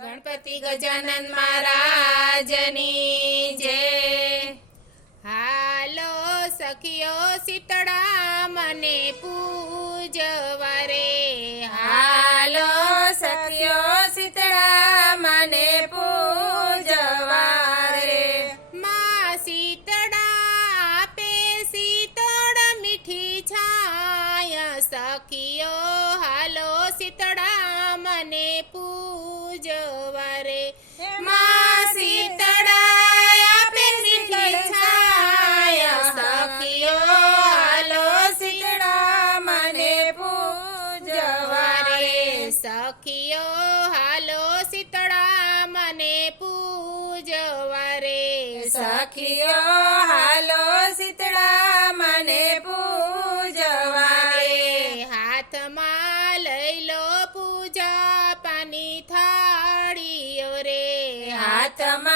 ગણપતિ ગજાનન મહારાજની જય હાલો સખીઓ શીતળા મને પૂજવા રે હાલો સખીઓ શીતળા મને પૂજવા રે માં શીતળા આપે શીતળ મીઠી છાય. સખીઓ, હાલો શીતળા મને પૂજવા સખીઓ હાલો શીતળા મને પૂજવા રે સખીઓ હાલો શીતળા મને પૂજવા રે હાથમાં લઈ લો પૂજા પાની થાળીઓ રે હાથમાં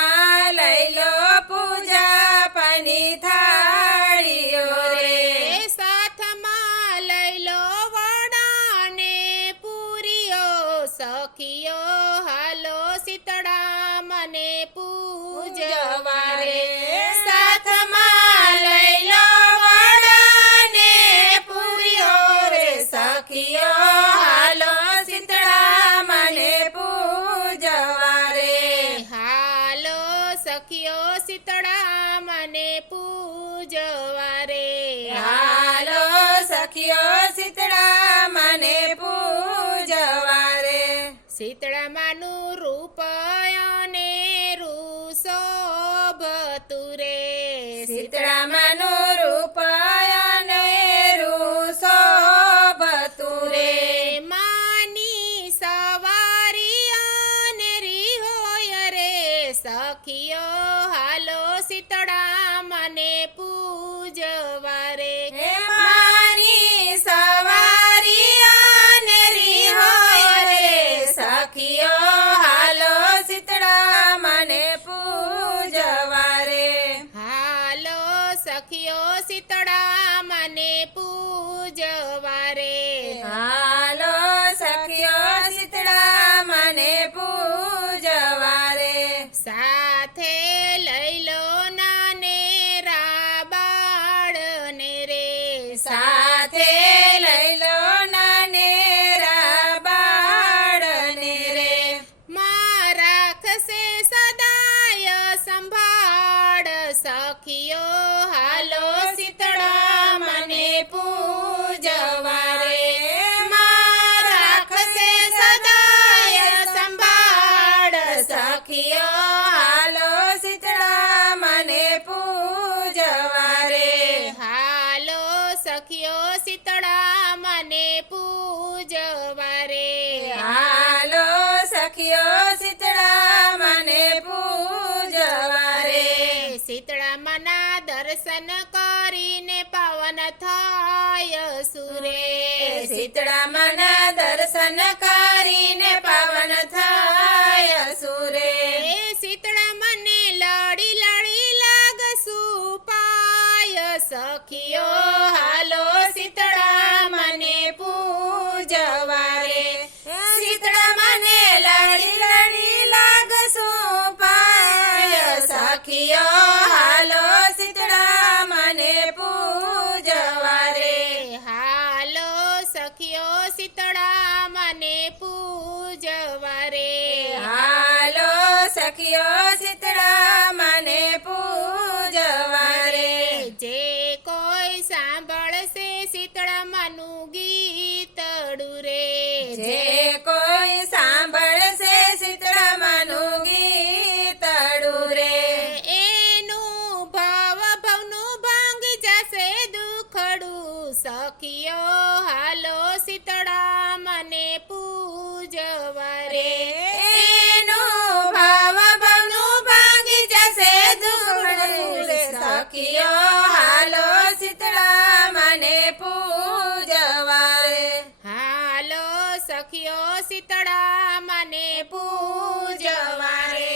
સખીઓ હાલો શીતળા મને પૂજવા રે સાથમાં લઈ લો વડા ને પૂરીઓ રે સખીઓ હાલો શીતળા મને પૂજવા રે હાલો સખીઓ શીતળા મને પૂજવા શીતળામાનું રૂપ અને રૂસોભતું રે માની સવારી અને રીહોય રે. સખીઓ, હાલો સીતળા મને પૂજવા સખીઓ શીતળા મને પૂજવા હાલો શીતળા મને પૂજવા રે મારા ખસે સદાય સંભાળ સખીઓ દર્શન કરીને પાવન થાય સુરે શીતળા મન દર્શન કરીને પાવન થાય સુરે શીતળા મને લડી લડી લાગસુ પાય સખીઓ સખીઓ શીતળા મને પૂજવા રે જે કોઈ સાંભળશે શીતળા માનું ગીતડું રે જે કોઈ સાંભળશે શીતળા માનું ગીતડું રે એનું ભાવ ભવનું ભાંગી જશે દુખડું. સખીઓ હાલો શીતળા સખીઓ શીતળા મને પૂજવારે.